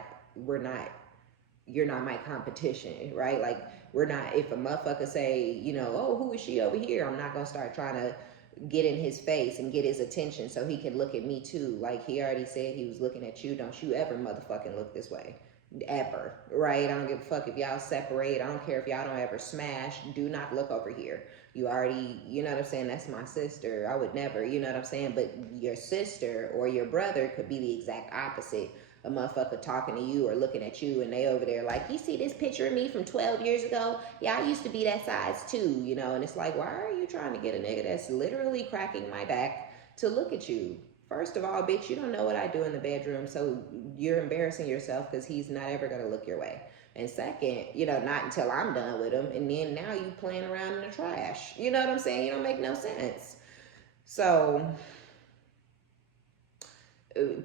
my competition, right? Like, we're not, if a motherfucker say, you know, oh, who is she over here? I'm not going to start trying to get in his face and get his attention so he can look at me too. Like, he already said he was looking at you. Don't you ever motherfucking look this way. Ever, right? I don't give a fuck if y'all separate. I don't care if y'all don't ever smash. Do not look over here. You already, you know what I'm saying? That's my sister. I would never, you know what I'm saying? But your sister or your brother could be the exact opposite. A motherfucker talking to you or looking at you, and they over there like, you see this picture of me from 12 years ago? Yeah, I used to be that size too, you know? And it's like, why are you trying to get a nigga that's literally cracking my back to look at you? First of all, bitch, you don't know what I do in the bedroom, so you're embarrassing yourself because he's not ever going to look your way. And second, you know, not until I'm done with him, and then now you playing around in the trash. You know what I'm saying? You don't make no sense. So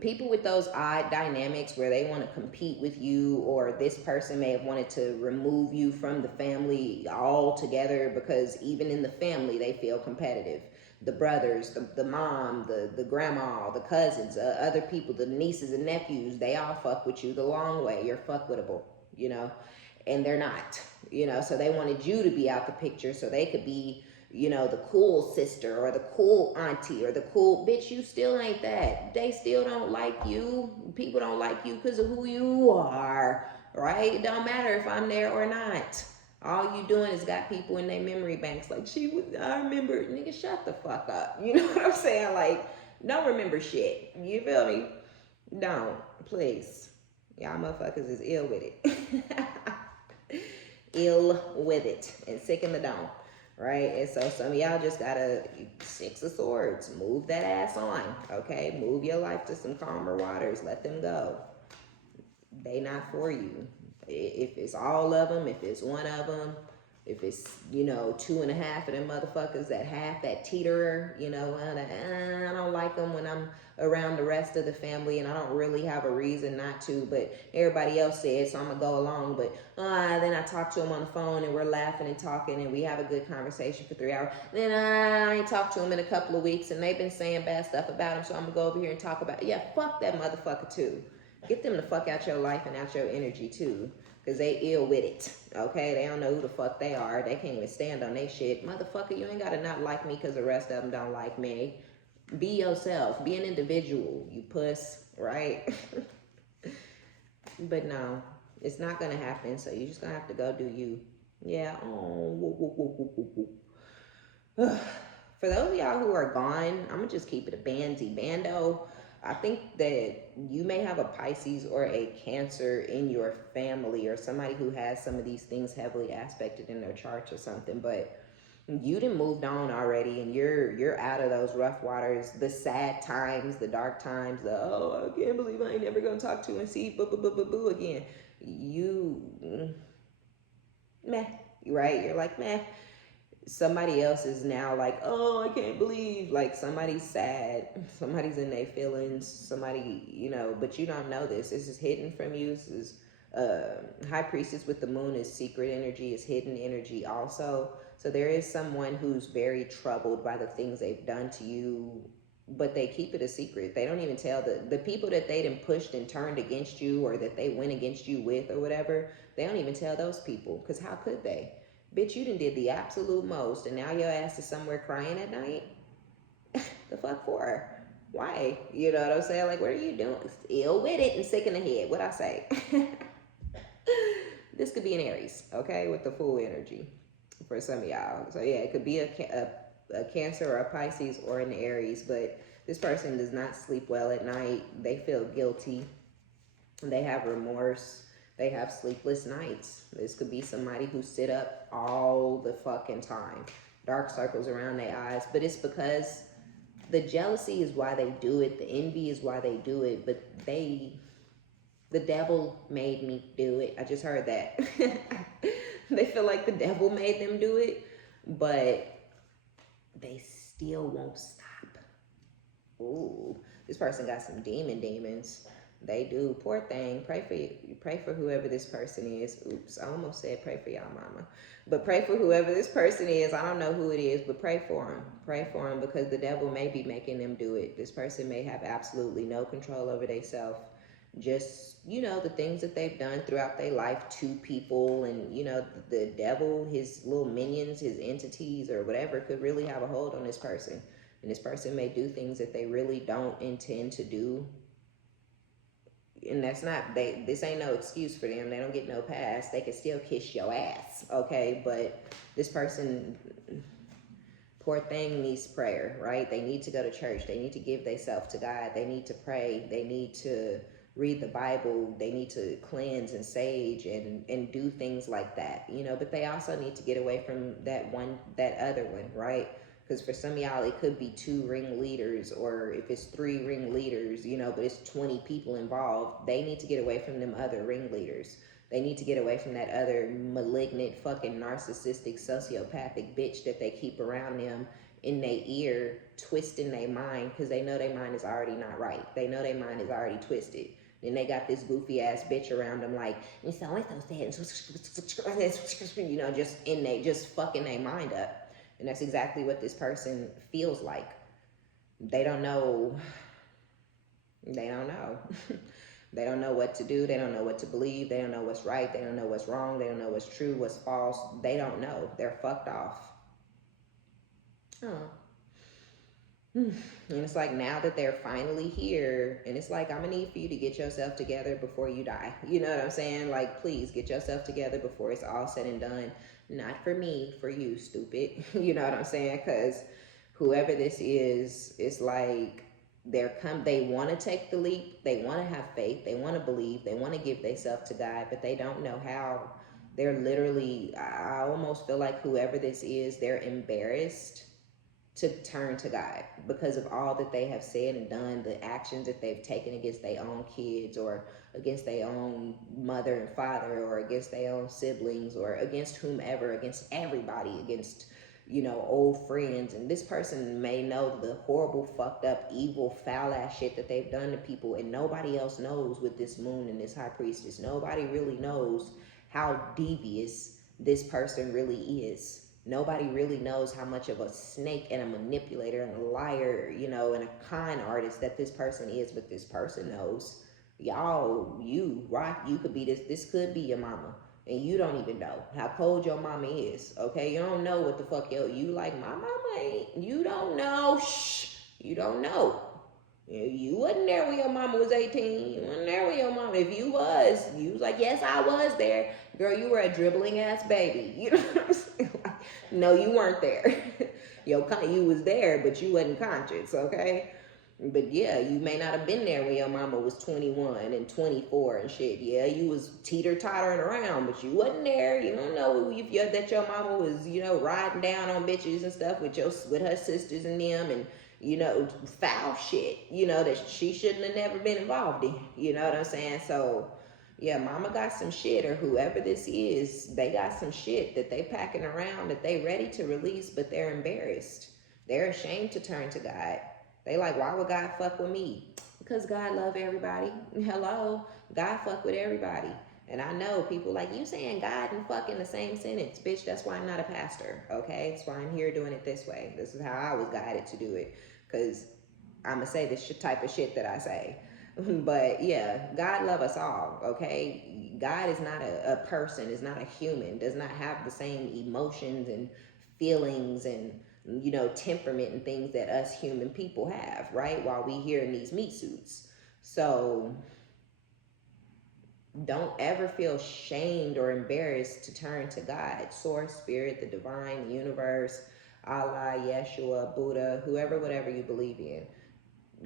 people with those odd dynamics where they want to compete with you, or this person may have wanted to remove you from the family altogether, because even in the family they feel competitive. The brothers, the mom, the grandma, the cousins, other people, the nieces and nephews, they all fuck with you the long way. You're fuckwittable, you know, and they're not, you know, so they wanted you to be out the picture so they could be, you know, the cool sister or the cool auntie or the cool bitch. You still ain't that. They still don't like you. People don't like you because of who you are, right? It don't matter if I'm there or not. All you doing is got people in their memory banks like, I remember. Nigga, shut the fuck up. You know what I'm saying? Like, don't remember shit. You feel me? Don't. Please. Y'all motherfuckers is ill with it. Ill with it. And sick in the dome. Right? And so some of y'all just gotta, Six of Swords, move that ass on. Okay? Move your life to some calmer waters. Let them go. They not for you. If it's all of them, if it's one of them, if it's, 2.5 of them motherfuckers that half that teeterer, I don't like them when I'm around the rest of the family and I don't really have a reason not to, but everybody else said, so I'm gonna go along. But then I talk to them on the phone and we're laughing and talking and we have a good conversation for 3 hours. Then I ain't talked to them in a couple of weeks and they've been saying bad stuff about them, so I'm gonna go over here and talk about it. Yeah, fuck that motherfucker too. Get them the fuck out your life and out your energy too. Because they ill with it. Okay? They don't know who the fuck they are. They can't even stand on their shit. Motherfucker, you ain't gotta not like me because the rest of them don't like me. Be yourself. Be an individual. You puss. Right? But no. It's not gonna happen. So you're just gonna have to go do you. Yeah. For those of y'all who are gone, I'm gonna just keep it a bando. I think that you may have a Pisces or a Cancer in your family or somebody who has some of these things heavily aspected in their charts or something, but you done moved on already and you're out of those rough waters, the sad times, the dark times, I can't believe I ain't never gonna talk to and see boo again. You, meh, right? You're like, meh. Somebody else is now like, I can't believe, like somebody's sad, somebody's in their feelings, somebody, but you don't know this. This is hidden from you. This is High Priestess with the moon is secret energy, is hidden energy also. So there is someone who's very troubled by the things they've done to you, but they keep it a secret. They don't even tell the people that they done pushed and turned against you or that they went against you with or whatever, they don't even tell those people, because how could they? Bitch, you done did the absolute most, and now your ass is somewhere crying at night? The fuck for? Why? You know what I'm saying? Like, what are you doing? Ill with it and sick in the head. What'd I say? This could be an Aries, okay, with the full energy for some of y'all. So yeah, it could be a Cancer or a Pisces or an Aries, but this person does not sleep well at night. They feel guilty. They have remorse. They have sleepless nights. This could be somebody who sit up all the fucking time. Dark circles around their eyes. But it's because the jealousy is why they do it. The envy is why they do it. But the devil made me do it. I just heard that. They feel like the devil made them do it. But they still won't stop. Ooh, this person got some demons. They do. Poor thing. Pray for you. Pray for whoever this person is. Oops, I almost said pray for y'all mama. But pray for whoever this person is. I don't know who it is, but pray for them. Pray for them because the devil may be making them do it. This person may have absolutely no control over themselves. Just, the things that they've done throughout their life to people, and, the devil, his little minions, his entities or whatever could really have a hold on this person. And this person may do things that they really don't intend to do. And that's not, this ain't no excuse for them. They don't get no pass. They can still kiss your ass, okay? But this person, poor thing, needs prayer, right? They need to go to church. They need to give themselves to God. They need to pray. They need to read the Bible. They need to cleanse and sage and do things like that, But they also need to get away from that other one, right? Because for some of y'all, it could be 2 ringleaders, or if it's 3 ringleaders, but it's 20 people involved. They need to get away from them other ringleaders. They need to get away from that other malignant, fucking narcissistic, sociopathic bitch that they keep around them in their ear, twisting their mind, because they know their mind is already not right. They know their mind is already twisted. Then they got this goofy ass bitch around them like, just fucking their mind up. And that's exactly what this person feels like. They don't know. They don't know. They don't know what to do. They don't know what to believe. They don't know what's right. They don't know what's wrong. They don't know what's true, what's false. They don't know. They're fucked off. Oh. And it's like, now that they're finally here, and it's like, I'm gonna need for you to get yourself together before you die. You know what I'm saying? Like, please get yourself together before it's all said and done. Not for me, for you, stupid. You know what I'm saying? Because whoever this is like they want to take the leap, they want to have faith, they want to believe, they want to give themselves to God, but they don't know how. They're literally, I almost feel like whoever this is, they're embarrassed to turn to God because of all that they have said and done, the actions that they've taken against their own kids or against their own mother and father or against their own siblings or against whomever, against everybody, against, old friends. And this person may know the horrible, fucked up, evil, foul ass shit that they've done to people, and nobody else knows with this moon and this high priestess. Nobody really knows how devious this person really is. Nobody really knows how much of a snake and a manipulator and a liar, and a con artist that this person is, but this person knows. Y'all, you could be this could be your mama. And you don't even know how cold your mama is, okay? You don't know what the fuck you like, my mama ain't. You don't know. Shh. You don't know. You wasn't there when your mama was 18. You wasn't there when your mama. If you was like, yes, I was there. Girl, you were a dribbling ass baby. You know what I'm saying? Like, no, you weren't there. You was there, but you wasn't conscious, okay? But yeah, you may not have been there when your mama was 21 and 24 and shit. Yeah, you was teeter-tottering around, but you wasn't there. You don't know if that your mama was, riding down on bitches and stuff with her sisters and them and foul shit, that she shouldn't have never been involved in. You know what I'm saying? So, yeah, mama got some shit, or whoever this is, they got some shit that they packing around that they ready to release, but they're embarrassed. They're ashamed to turn to God. They like, why would God fuck with me? Because God love everybody. Hello, God fuck with everybody. And I know people like, you saying God and fuck in the same sentence. Bitch, that's why I'm not a pastor, okay? That's why I'm here doing it this way. This is how I was guided to do it. Because I'm going to say this type of shit that I say. But yeah, God love us all, okay? God is not a person, is not a human, does not have the same emotions and feelings and temperament and things that us human people have, right? While we here in these meat suits. So don't ever feel shamed or embarrassed to turn to God, source, spirit, the divine, the universe, Allah, Yeshua, Buddha, whoever, whatever you believe in.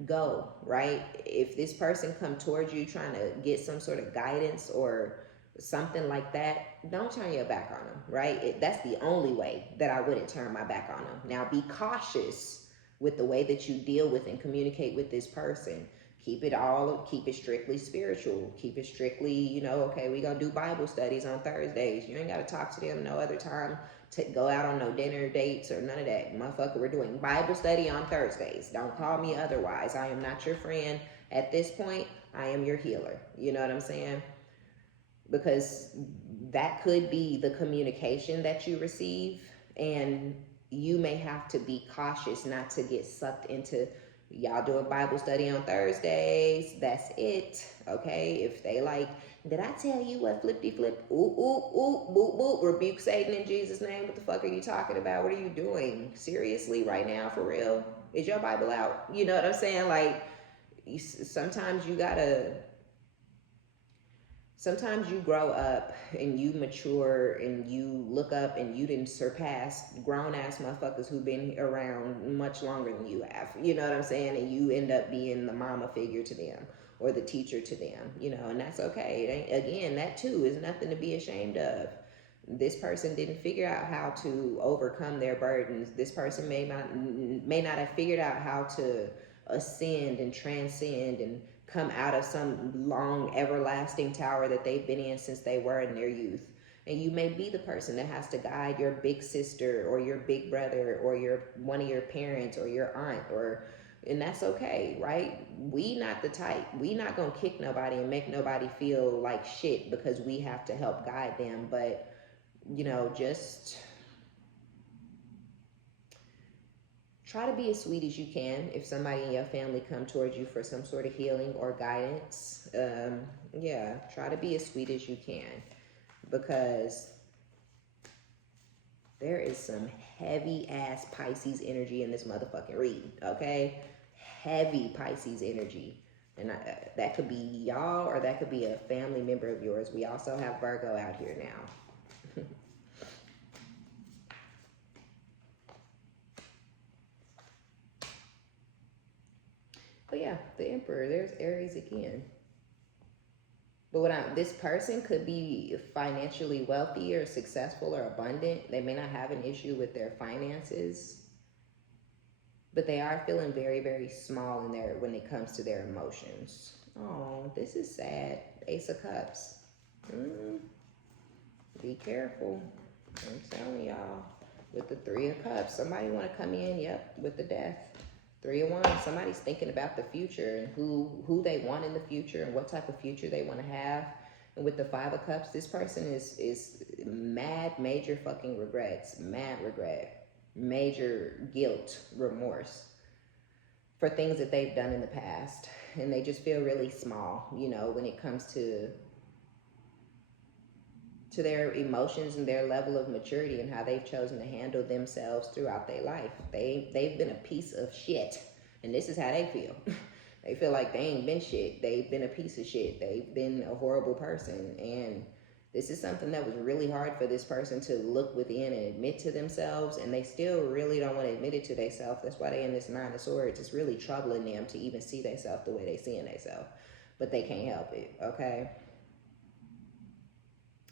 Go, right? If this person come towards you trying to get some sort of guidance or something like that, don't turn your back on them, right? That's the only way that I wouldn't turn my back on them. Now, be cautious with the way that you deal with and communicate with this person. Keep it strictly spiritual. Keep it strictly, okay, we gonna do Bible studies on Thursdays. You ain't gotta talk to them no other time to go out on no dinner dates or none of that. Motherfucker, we're doing Bible study on Thursdays. Don't call me otherwise. I am not your friend. At this point, I am your healer. You know what I'm saying? Because that could be the communication that you receive, and you may have to be cautious not to get sucked into, y'all do a Bible study on Thursdays, that's it, okay? If they like, did I tell you what flippity flip, ooh, ooh, ooh, boop, boop, rebuke Satan in Jesus' name, what the fuck are you talking about? What are you doing? Seriously, right now, for real? Is your Bible out? You know what I'm saying? Like, sometimes you grow up and you mature and you look up and you didn't surpass grown ass motherfuckers who've been around much longer than you have. You know what I'm saying? And you end up being the mama figure to them or the teacher to them, and that's okay. Again, that too is nothing to be ashamed of. This person didn't figure out how to overcome their burdens. This person may not have figured out how to ascend and transcend and come out of some long everlasting tower that they've been in since they were in their youth. And you may be the person that has to guide your big sister or your big brother or one of your parents or your aunt, and that's okay, right? We not the type. We not gonna kick nobody and make nobody feel like shit because we have to help guide them. But just try to be as sweet as you can if somebody in your family come towards you for some sort of healing or guidance. Try to be as sweet as you can, because there is some heavy ass Pisces energy in this motherfucking read, okay? Heavy Pisces energy. And that could be y'all or that could be a family member of yours. We also have Virgo out here now. But yeah, the Emperor, there's Aries again. But this person could be financially wealthy or successful or abundant. They may not have an issue with their finances, but they are feeling very, very small in their when it comes to their emotions. Oh, this is sad. Ace of Cups. Be careful. I'm telling y'all. With the Three of Cups, somebody want to come in, yep, with the Death. Three of Wands, somebody's thinking about the future and who they want in the future and what type of future they want to have. And with the Five of Cups, this person is mad, major fucking regrets, mad regret, major guilt, remorse for things that they've done in the past. And they just feel really small, you know, when it comes to their emotions and their level of maturity and how they've chosen to handle themselves throughout their life. They've been a piece of shit, and this is how they feel. They feel like they ain't been shit. They've been a piece of shit. They've been a horrible person, and this is something that was really hard for this person to look within and admit to themselves, and they still really don't want to admit it to themselves. That's why they in this Nine of Swords. It's really troubling them to even see themselves the way they see themselves, but they can't help it, okay?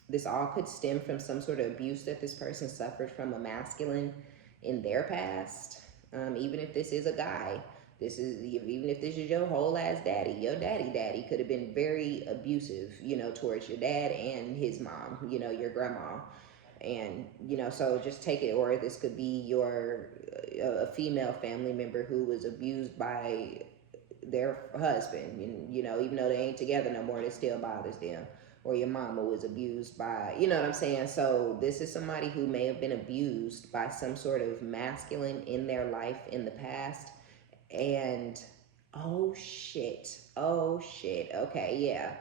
This all could stem from some sort of abuse that this person suffered from a masculine in their past. Even if this is a guy, even if this is your whole ass daddy, your daddy could have been very abusive, you know, towards your dad and his mom, you know, your grandma. And, you know, so just take it, or this could be your a female family member who was abused by their husband, and, you know, even though they ain't together no more, it still bothers them. Or your mama was abused by, you know what I'm saying? So this is somebody who may have been abused by some sort of masculine in their life in the past. And oh shit, okay, yeah,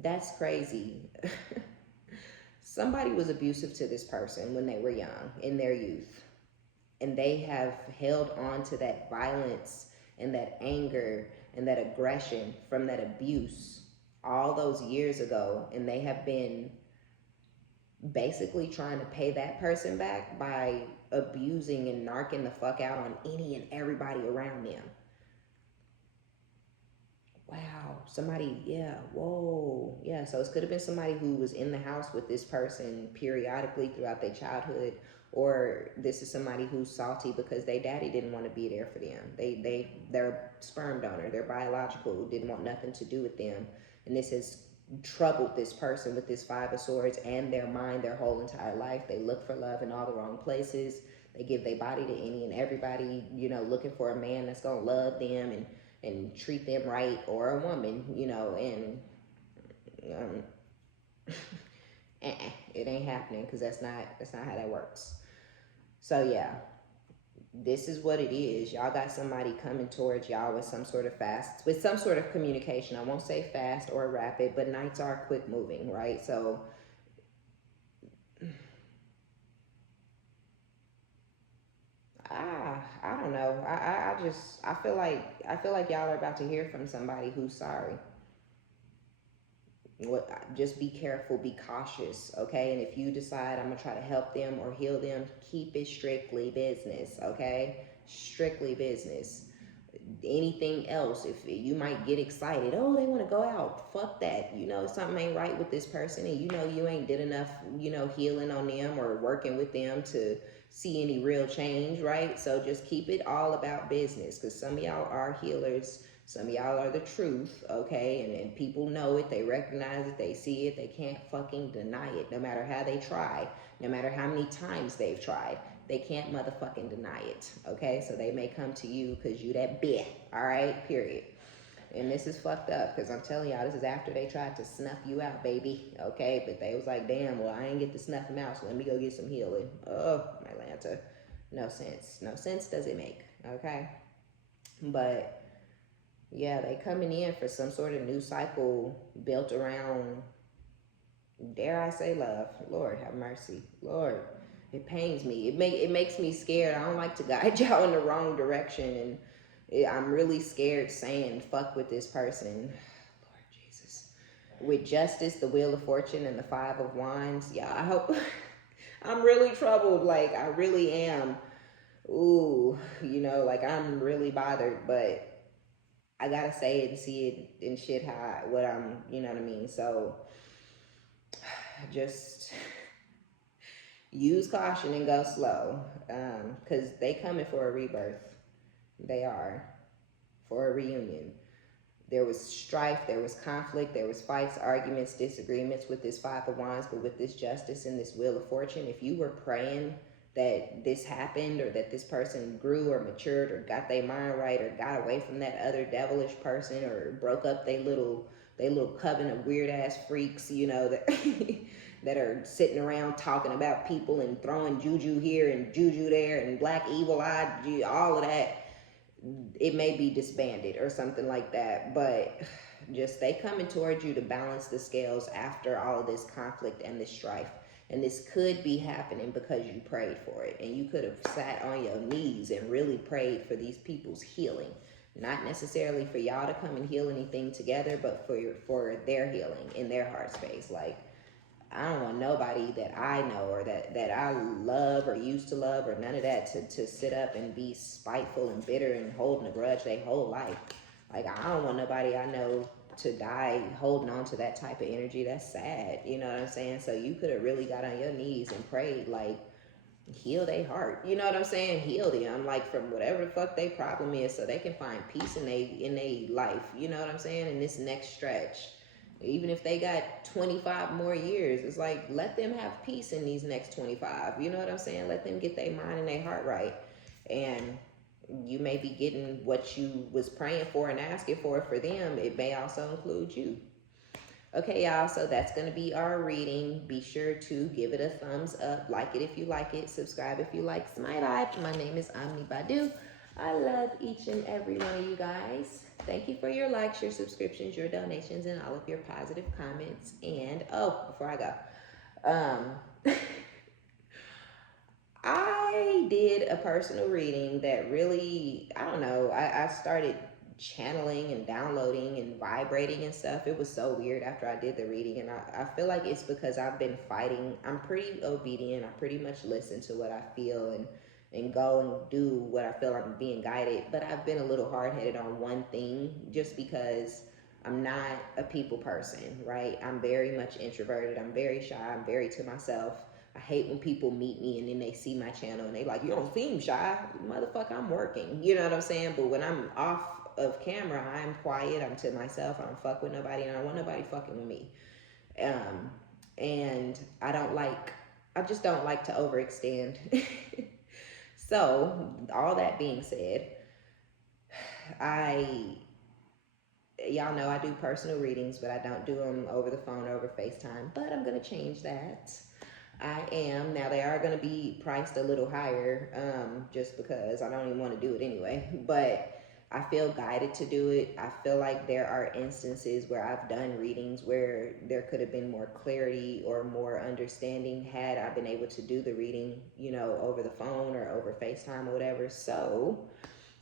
that's crazy. Somebody was abusive to this person when they were young, in their youth, and they have held on to that violence and that anger and that aggression from that abuse all those years ago, and they have been basically trying to pay that person back by abusing and narking the fuck out on any and everybody around them. Wow, somebody, yeah, whoa, yeah. So it could have been somebody who was in the house with this person periodically throughout their childhood, or this is somebody who's salty because their daddy didn't want to be there for them. Their sperm donor, their biological, didn't want nothing to do with them, and this has troubled this person with this Five of Swords and their mind their whole entire life. They look for love in all the wrong places. They give their body to any and everybody, you know, looking for a man that's gonna love them and treat them right, or a woman, you know, and it ain't happening, because that's not how that works. So yeah, this is what it is. Y'all got somebody coming towards y'all with some sort of communication. I won't say fast or rapid, but Knights are quick moving, right? So I don't know. I feel like y'all are about to hear from somebody who's sorry. Just be careful, be cautious, okay? And if you decide I'm gonna try to help them or heal them, keep it strictly business, okay? Strictly business. Anything else, if you might get excited, oh, they want to go out, fuck that. You know something ain't right with this person, and you know you ain't did enough, you know, healing on them or working with them to see any real change, right? So just keep it all about business, because some of y'all are healers, some of y'all are the truth, okay? And people know it, they recognize it, they see it, they can't fucking deny it, no matter how they try, no matter how many times they've tried. They can't motherfucking deny it, okay? So they may come to you because you that bitch, all right? Period. And this is fucked up, because I'm telling y'all, this is after they tried to snuff you out, baby, okay? But they was like, damn, well, I ain't get to snuff him out, so let me go get some healing. Oh, my Lanta. No sense. No sense does it make, okay? But, yeah, they coming in for some sort of new cycle built around, dare I say, love. Lord, have mercy. Lord. It pains me. It makes me scared. I don't like to guide y'all in the wrong direction, and I'm really scared saying fuck with this person. Lord Jesus. With Justice, the Wheel of Fortune, and the Five of Wands, yeah, I hope. I'm really troubled. Like, I really am. Ooh, you know, like, I'm really bothered, but I gotta say it and see it and shit what I'm, you know what I mean? So just use caution and go slow, because they coming for a rebirth. They are, for a reunion. There was strife, there was conflict, there was fights, arguments, disagreements with this Five of Wands, but with this Justice and this Wheel of Fortune, if you were praying that this happened, or that this person grew or matured or got their mind right, or got away from that other devilish person, or broke up they little coven of weird ass freaks, you know, that that are sitting around talking about people and throwing juju here and juju there and black evil eye, all of that, it may be disbanded or something like that. But just they coming towards you to balance the scales after all of this conflict and this strife. And this could be happening because you prayed for it, and you could have sat on your knees and really prayed for these people's healing. Not necessarily for y'all to come and heal anything together, but for their healing in their heart space. Like, I don't want nobody that I know or that I love or used to love or none of that to sit up and be spiteful and bitter and holding a grudge their whole life. Like, I don't want nobody I know to die holding on to that type of energy. That's sad. You know what I'm saying? So you could have really got on your knees and prayed, like, heal their heart. You know what I'm saying? Heal them, like, from whatever the fuck their problem is, so they can find peace in their life. You know what I'm saying? In this next stretch. Even if they got 25 more years, it's like, let them have peace in these next 25. You know what I'm saying? Let them get their mind and their heart right. And you may be getting what you was praying for and asking for them. It may also include you. Okay, y'all, so that's going to be our reading. Be sure to give it a thumbs up. Like it if you like it. Subscribe if you like my vibe. My name is OmniBadu. I love each and every one of you guys. Thank you for your likes, your subscriptions, your donations, and all of your positive comments. And, oh, before I go, I did a personal reading that really, I don't know, I started channeling and downloading and vibrating and stuff. It was so weird after I did the reading, and I feel like it's because I've been fighting. I'm pretty obedient. I pretty much listen to what I feel and go and do what I feel I'm being guided. But I've been a little hard-headed on one thing, just because I'm not a people person, right? I'm very much introverted. I'm very shy. I'm very to myself. I hate when people meet me and then they see my channel and they like, you don't seem shy. Motherfucker, I'm working. You know what I'm saying? But when I'm off of camera, I'm quiet. I'm to myself. I don't fuck with nobody, and I don't want nobody fucking with me. And I just don't like to overextend. So, all that being said, y'all know I do personal readings, but I don't do them over the phone or over FaceTime, but I'm going to change that. Now they are going to be priced a little higher, just because I don't even want to do it anyway, but I feel guided to do it. I feel like there are instances where I've done readings where there could have been more clarity or more understanding had I been able to do the reading, you know, over the phone or over FaceTime or whatever. So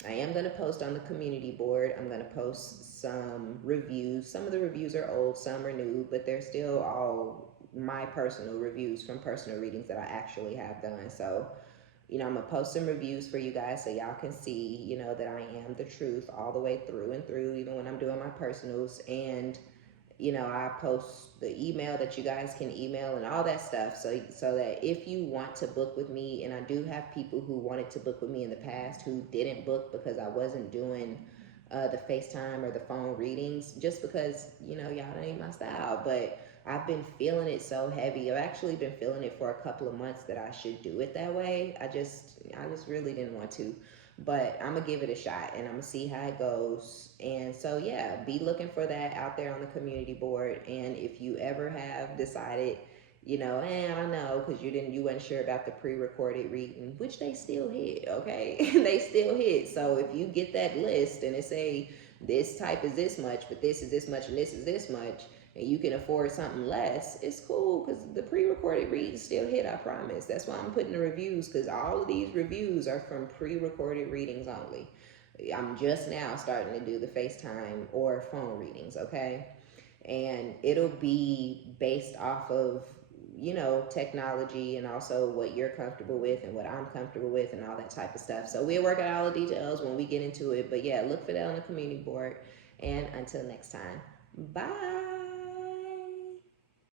I am going to post on the community board. I'm going to post some reviews. Some of the reviews are old, some are new, but they're still all my personal reviews from personal readings that I actually have done. So, you know, I'm going to post some reviews for you guys so y'all can see, you know, that I am the truth all the way through and through, even when I'm doing my personals. And, you know, I post the email that you guys can email and all that stuff. So that if you want to book with me, and I do have people who wanted to book with me in the past who didn't book because I wasn't doing the FaceTime or the phone readings, just because, you know, y'all ain't my style. But I've been feeling it so heavy. I've actually been feeling it for a couple of months that I should do it that way. I just really didn't want to, but I'm gonna give it a shot and I'm gonna see how it goes. And so yeah, be looking for that out there on the community board. And if you ever have decided, you know, I don't know, because you weren't sure about the pre-recorded reading, which they still hit, okay? They still hit. So if you get that list and it say this type is this much, but this is this much and this is this much, and you can afford something less, it's cool, because the pre-recorded readings still hit, I promise. That's why I'm putting the reviews, because all of these reviews are from pre-recorded readings only. I'm just now starting to do the FaceTime or phone readings, okay? And it'll be based off of, you know, technology and also what you're comfortable with and what I'm comfortable with and all that type of stuff. So we'll work out all the details when we get into it. But yeah, look for that on the community board. And until next time, bye.